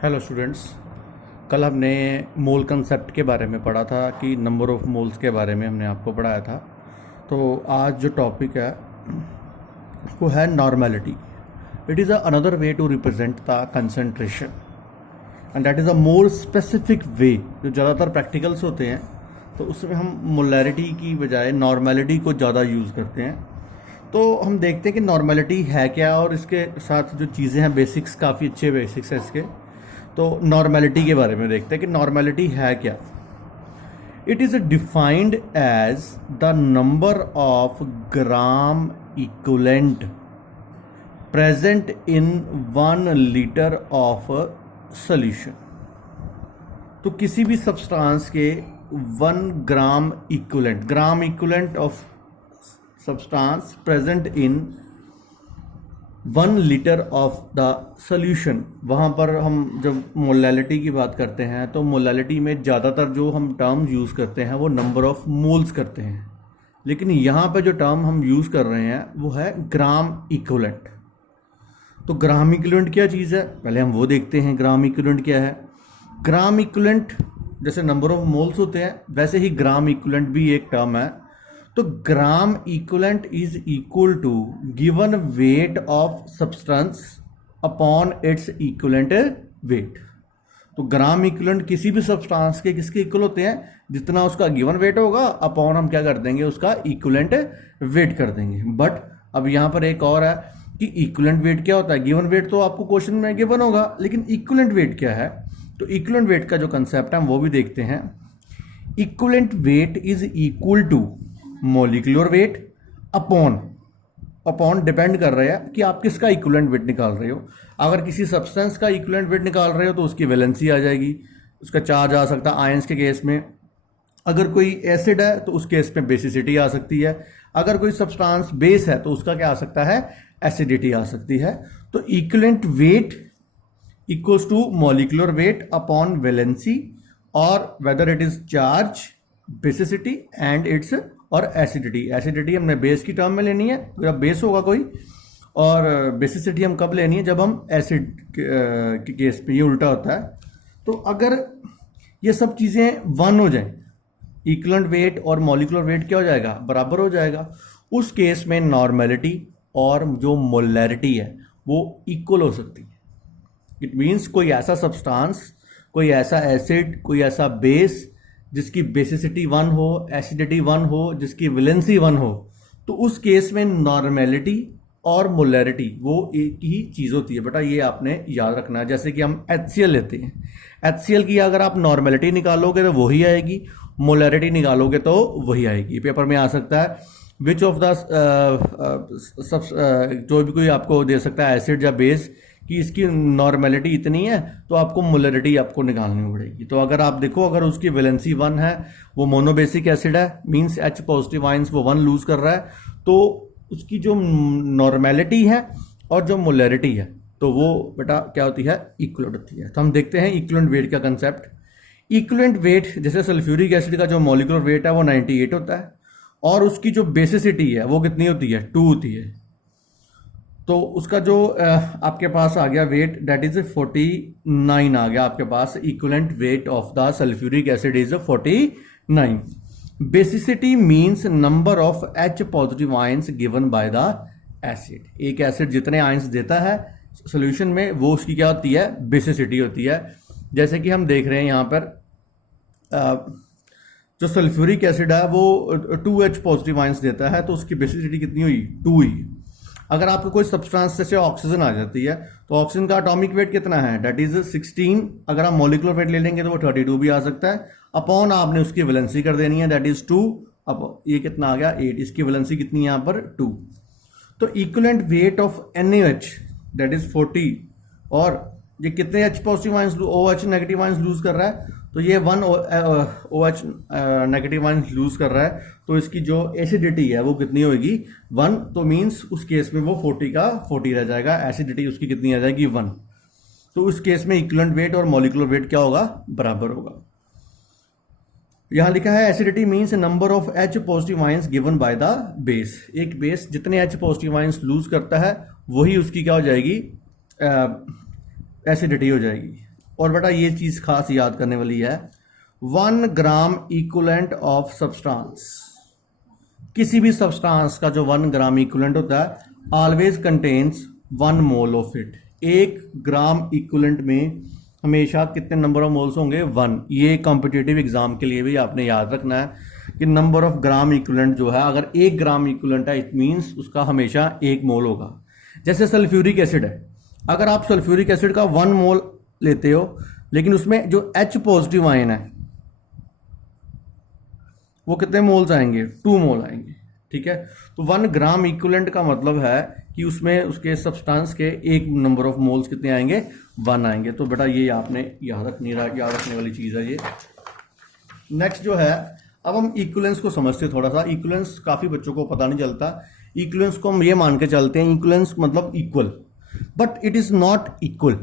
Hello students. कल हमने मोल concept के बारे में पढ़ा था कि नंबर ऑफ मोल्स के बारे में हमने आपको पढ़ाया था। तो आज जो टॉपिक है वो है normality. It is another way to represent the concentration and that is a more specific way. जो ज़्यादातर प्रैक्टिकल्स होते हैं तो उसमें हम मोलैरिटी की बजाय नॉर्मेलिटी को ज़्यादा यूज़ करते हैं। तो हम देखते हैं कि नॉर्मेलिटी है क्या और इसके साथ जो चीज़ें हैं बेसिक्स, काफ़ी अच्छे बेसिक्स हैं इसके। तो नॉर्मेलिटी के बारे में देखते हैं कि नॉर्मेलिटी है क्या। It is defined as the number of gram equivalent present in 1 litre of solution. तो किसी भी सब्सटेंस के 1 gram equivalent of substance present in 1 litre of the solution. वहाँ पर हम जब मोलैलिटी की बात करते हैं तो मोलैलिटी में ज़्यादातर जो हम टर्म यूज़ करते हैं वो नंबर ऑफ मोल्स करते हैं, लेकिन यहाँ पे जो टर्म हम यूज़ कर रहे हैं वो है ग्राम इक्विवेलेंट। तो ग्राम इक्विवेलेंट क्या चीज़ है, पहले हम वो देखते हैं। ग्राम इक्विवेलेंट क्या है? ग्राम इक्विवेलेंट जैसे नंबर ऑफ मोल्स होते हैं वैसे ही ग्राम इक्विवेलेंट भी एक टर्म है। तो gram equivalent is equal to given weight of substance upon its equivalent weight. तो ग्राम इक्विवेलेंट किसी भी सब्सटेंस के किसके इक्वल होते हैं? जितना उसका गिवन वेट होगा अपॉन हम क्या कर देंगे, उसका इक्विवेलेंट वेट कर देंगे। बट अब यहाँ पर एक और है कि इक्विवेलेंट वेट क्या होता है। गिवन वेट तो आपको क्वेश्चन में गिवन होगा, लेकिन इक्विवेलेंट वेट क्या है? तो इक्विवेलेंट वेट का जो कंसेप्ट है वो भी देखते हैं। Equivalent weight is equal to molecular weight upon depend कर रहा है कि आप किसका इक्विवेलेंट वेट निकाल रहे हो। अगर किसी सब्सटेंस का इक्विवेलेंट वेट निकाल रहे हो तो उसकी वैलेंसी आ जाएगी, उसका चार्ज आ सकता है आयंस के केस में। अगर कोई एसिड है तो उस केस में बेसिसिटी आ सकती है। अगर कोई सब्सटेंस बेस है तो उसका क्या आ सकता है? एसिडिटी आ सकती है। तो equivalent weight equals to molecular weight upon valency और whether it is charge, basicity and it's और एसिडिटी। एसिडिटी हमने बेस की टर्म में लेनी है, जब बेस होगा कोई, और बेसिसिटी हम कब लेनी है? जब हम एसिड के केस पे। ये उल्टा होता है। तो अगर ये सब चीज़ें 1 हो जाएं, इक्विवेलेंट वेट और मॉलिक्यूलर वेट क्या हो जाएगा? बराबर हो जाएगा। उस केस में नॉर्मेलिटी और जो मोलैरिटी है वो इक्वल हो सकती है। इट मीन्स कोई ऐसा सब्सटेंस, कोई ऐसा एसिड, कोई ऐसा बेस जिसकी बेसिसिटी 1 हो, एसिडिटी 1 हो, जिसकी वैलेंसी 1 हो, तो उस केस में नॉर्मेलिटी और मोलैरिटी वो एक ही चीज़ होती है। बेटा ये आपने याद रखना है। जैसे कि हम HCl लेते हैं, HCl की अगर आप नॉर्मेलिटी निकालोगे तो वही आएगी, मोलैरिटी निकालोगे तो वही आएगी। पेपर में आ सकता है विच ऑफ द जो भी कोई आपको दे सकता है एसिड या बेस कि इसकी नॉर्मेलिटी इतनी है तो आपको मोलैरिटी आपको निकालनी पड़ेगी। तो अगर आप देखो, अगर उसकी वैलेंसी 1 है, वो मोनोबेसिक एसिड है, मींस H पॉजिटिव आयंस वो 1 लूज कर रहा है, तो उसकी जो नॉर्मेलिटी है और जो मोलैरिटी है तो वो बेटा क्या होती है? इक्विवेलेंट होती है। तो हम देखते हैं इक्विवेलेंट वेट का कंसेप्ट। इक्विवेलेंट वेट जैसे सल्फ्यूरिक एसिड का जो मॉलिक्यूलर वेट है वो 98 होता है और उसकी जो बेसिसिटी है वो कितनी होती है? 2 होती है। तो उसका जो आपके पास आ गया वेट, दैट इज 49 आ गया आपके पास। Equivalent weight of the sulphuric acid is 49। Basicity means number of H positive ions given by the acid. एक एसिड जितने आयंस देता है सॉल्यूशन में वो उसकी क्या होती है? बेसिसिटी होती है। जैसे कि हम देख रहे हैं यहाँ पर जो सल्फ्यूरिक एसिड है वो 2H पॉजिटिव आयंस देता है, तो उसकी बेसिसिटी कितनी हुई? 2 हुई। अगर आपको कोई सब्सटेंस जैसे ऑक्सीजन आ जाती है तो ऑक्सीजन का एटॉमिक वेट कितना है? That is 16। अगर आप मॉलिक्यूलर वेट ले लेंगे तो वो 32 भी आ सकता है। अपॉन आपने उसकी वैलेंसी कर देनी है, दैट इज 2। अब ये कितना आ गया? 8। इसकी वैलेंसी कितनी है यहाँ पर? 2। तो equivalent weight of NaOH that is 40। और ये कितने H positive ions, OH negative ions lose कर रहा है? तो ये 1 OH नेगेटिव आयंस लूज कर रहा है, तो इसकी जो एसिडिटी है वो कितनी होगी? 1। तो मीन्स उस केस में वो 40 का 40 रह जाएगा। एसिडिटी उसकी कितनी आ जाएगी? 1। तो उस केस में इक्विवेलेंट वेट और मॉलिक्यूलर वेट क्या होगा? बराबर होगा। यहाँ लिखा है acidity means number of H positive ions given by the base. एक बेस जितने H पॉजिटिव आयंस लूज करता है वही उसकी क्या हो जाएगी? एसिडिटी हो जाएगी। और बेटा ये चीज खास याद करने वाली है, 1 ग्राम इक्विवेलेंट ऑफ सब्सटेंस, किसी भी सब्सटेंस का जो 1 ग्राम इक्विवेलेंट होता है always contains 1 mole of it. 1 gram equivalent में हमेशा कितने नंबर ऑफ मोल्स होंगे? 1। ये कॉम्पिटिटिव एग्जाम के लिए भी आपने याद रखना है कि नंबर ऑफ ग्राम इक्विवेलेंट जो है, अगर 1 ग्राम इक्विवेलेंट है इट मीन्स उसका हमेशा 1 मोल होगा। जैसे सल्फ्यूरिक एसिड है, अगर आप सल्फ्यूरिक एसिड का 1 मोल लेते हो लेकिन उसमें जो H पॉजिटिव आयन है वो कितने मोल्स आएंगे? 2 मोल आएंगे। ठीक है, तो 1 ग्राम इक्विवेलेंट का मतलब है कि उसमें उसके सब्सटेंस के 1 नंबर ऑफ मोल्स कितने आएंगे? 1 आएंगे। तो बेटा ये आपने याद रखने वाली चीज़ है ये। नेक्स्ट जो है, अब हम इक्विवेलेंस को समझते हैं थोड़ा सा। इक्विवेलेंस काफ़ी बच्चों को पता नहीं चलता। इक्विवेलेंस को हम ये मान के चलते हैं, इक्विवेलेंस मतलब equal, but it is not equal.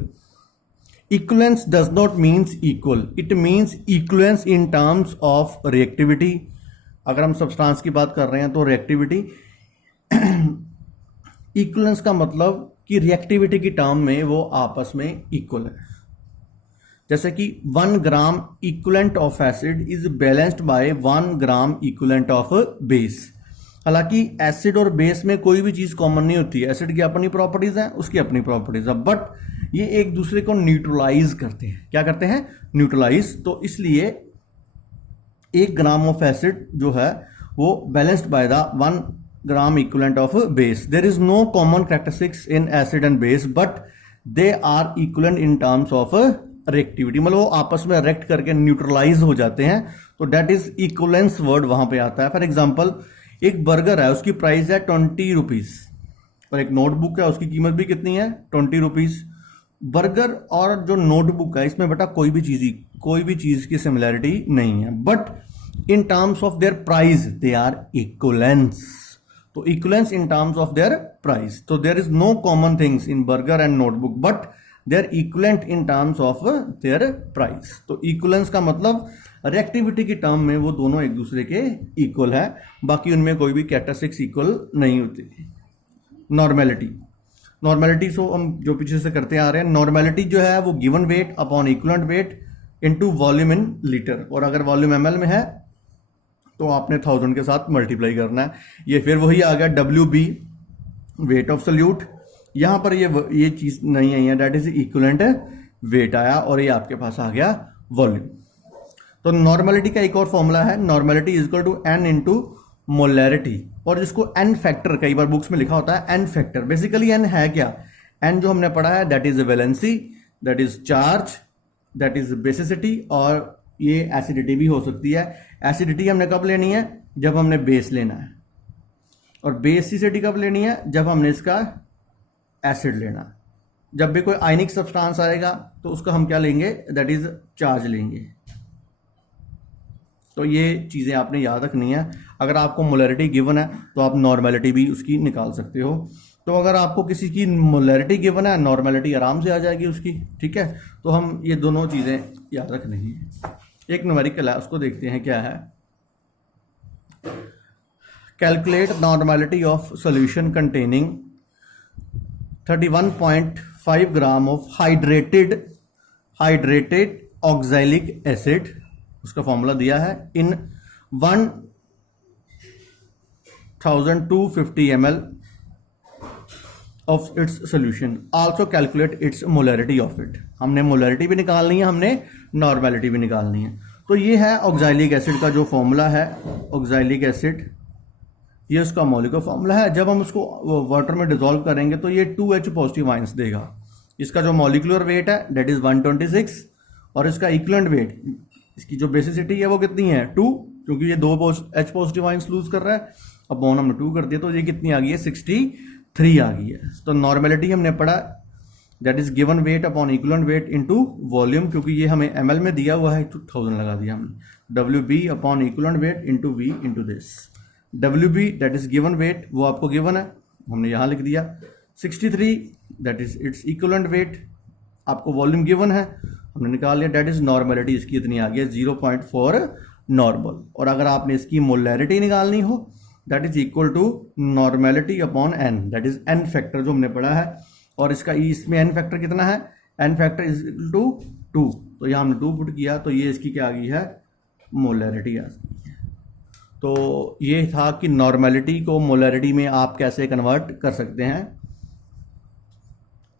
Equivalence does not means equal, it means equivalence in terms of reactivity। अगर हम सब्सटेंस की बात कर रहे हैं तो रिएक्टिविटी इक्विवेलेंस का मतलब कि रिएक्टिविटी की टर्म में वो आपस में इक्वल है। जैसे कि 1 gram equivalent of acid is balanced bye 1 gram equivalent of base. हालांकि एसिड और बेस में कोई भी चीज कॉमन नहीं होती है। एसिड की अपनी प्रॉपर्टीज हैं, उसकी अपनी प्रॉपर्टीज है, बट ये एक दूसरे को न्यूट्रलाइज करते हैं। क्या करते हैं? न्यूट्रलाइज। तो इसलिए 1 ग्राम ऑफ एसिड जो है वो balanced by the 1 gram equivalent of base. There is no common characteristics in acid and base, but they are equivalent in terms of reactivity. मतलब वो आपस में रिएक्ट करके न्यूट्रलाइज हो जाते हैं, तो दैट इज इक्विवेलेंस वर्ड वहां पे आता है। फॉर एग्जाम्पल, एक बर्गर है, उसकी प्राइस है 20 रुपीज, और एक नोटबुक है, उसकी कीमत भी कितनी है? 20 रुपीज। बर्गर और जो नोटबुक है इसमें बेटा कोई भी चीज की सिमिलैरिटी नहीं है, but in terms of their price they are equivalence. तो equivalence in terms of their price. तो there is no common things in burger and notebook, but they are equivalent in terms of their price. तो equivalence का मतलब reactivity की term में वो दोनों एक दूसरे के इक्वल है, बाकी उनमें कोई भी कैरेक्टरिस्टिक्स इक्वल नहीं होती। नॉर्मेलिटी सो हम जो पीछे से करते आ रहे हैं, नॉर्मेलिटी जो है वो given weight upon equivalent weight into volume in litre, और अगर वॉल्यूम ml में है तो आपने 1000 के साथ मल्टीप्लाई करना है। ये फिर वही आ गया WB, वेट ऑफ सल्यूट। यहां पर ये चीज नहीं आई है, दैट इज इक्विवेलेंट वेट आया, और ये आपके पास आ गया वॉल्यूम। तो नॉर्मेलिटी का एक और फॉर्मूला है, normality is equal to n into molarity, और जिसको n फैक्टर कई बार बुक्स में लिखा होता है n फैक्टर। बेसिकली n है क्या? n जो हमने पढ़ा है that is valency, that is charge, that is basicity, और ये एसिडिटी भी हो सकती है। एसिडिटी हमने कब लेनी है? जब हमने बेस लेना है, और बेसिसिटी कब लेनी है? जब हमने इसका एसिड लेना है। जब भी कोई आयनिक सब्सटेंस आएगा तो उसका हम क्या लेंगे? दैट इज चार्ज लेंगे। तो ये चीज़ें आपने याद रखनी है। अगर आपको मोलैरिटी गिवन है तो आप नॉर्मेलिटी भी उसकी निकाल सकते हो। तो अगर आपको किसी की मोलैरिटी गिवन है, नॉर्मेलिटी आराम से आ जाएगी उसकी। ठीक है, तो हम ये दोनों चीज़ें याद रखनी है। एक न्यूमेरिकल है, उसको देखते हैं क्या है। Calculate normality of solution containing 31.5 gram of hydrated oxalic acid. उसका फॉर्मूला दिया है इन 1250 ml of its solution. Also calculate its molarity of it. हमने मोलैरिटी भी निकालनी है, हमने नॉर्मेलिटी भी निकालनी है। तो ये है ऑक्सैलिक एसिड का जो फॉर्मूला है। ऑक्सैलिक एसिड ये उसका मॉलिक्यूलर फॉर्मूला है। जब हम उसको वाटर में डिसॉल्व करेंगे तो ये 2H पॉजिटिव आयंस देगा। इसका जो मॉलिक्यूलर वेट है दैट इज 126, और इसका इक्विवेलेंट वेट, इसकी जो बेसिसिटी है वो कितनी है? 2, क्योंकि ये 2 H पॉजिटिव आयंस लूज कर रहा है। अब बॉन्ड हमने 2 कर दिया तो ये कितनी आ गई है? 63 आ गई है। तो नॉर्मेलिटी हमने पढ़ा that is given weight upon equivalent weight into volume, क्योंकि ये हमें ml में दिया हुआ है तो 1000 लगा दिया हमने। WB upon equivalent weight into V into this. WB that is given weight, वो आपको गिवन है, हमने यहाँ लिख दिया। 63 that is it's equivalent wait, आपको वॉल्यूम गिवन है, हमने निकाल लिया। दैट इज नॉर्मेलिटी, इसकी इतनी आ गई है 0.4 नॉर्मल। और अगर आपने इसकी मोलैरिटी निकालनी हो that is equal to normality upon n, that is n factor जो हमने पढ़ा है। और इसका इसमें n फैक्टर कितना है? N factor is equal to 2, तो यहाँ हमने 2 पुट किया तो ये इसकी क्या आ गई है, मोलैरिटी आ गई है। तो ये था कि नॉर्मेलिटी को मोलैरिटी में आप कैसे कन्वर्ट कर सकते हैं।